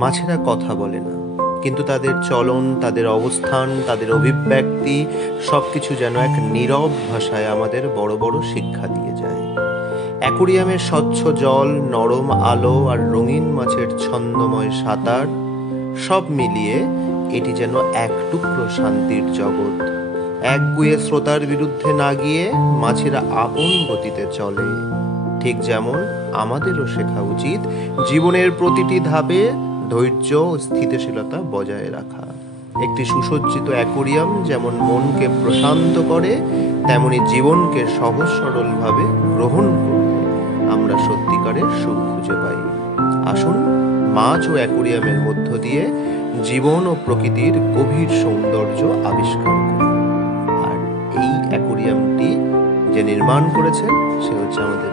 মাছেরা কথা বলে না, কিন্তু তাদের চলন, তাদের অবস্থান, তাদের অভিব্যক্তি সবকিছু যেন এক নীরব ভাষায় আমাদের বড় বড় শিক্ষা দিয়ে যায়। অ্যাকোরিয়ামের স্বচ্ছ জল, নরম আলো আর রঙিন মাছের ছন্দময় সাঁতার সব মিলিয়ে এটি যেন এক টুকরো শান্তির জগৎ। একগুঁয়ে স্রোতার বিরুদ্ধে না গিয়ে মাছেরা আপন গতিতে চলে। ঠিক যেমন আমাদেরও শেখা উচিত জীবনের প্রতিটি ধাপে ধৈর্য ও স্থিতিশীলতা বজায় রাখা। একটি সুসজ্জিত অ্যাকোরিয়াম যেমন মনকে প্রশান্ত করে, তেমনি জীবনকে সহজ সরলভাবে গ্রহণ করলে আমরা সত্যিকারের সুখ খুঁজে পাই। আসুন মাছ ও অ্যাকোরিয়ামের মধ্য দিয়ে জীবন ও প্রকৃতির গভীর সৌন্দর্য আবিষ্কার করি। আর এই অ্যাকোরিয়ামটি যে নির্মাণ করেছেন সে হচ্ছে আমাদের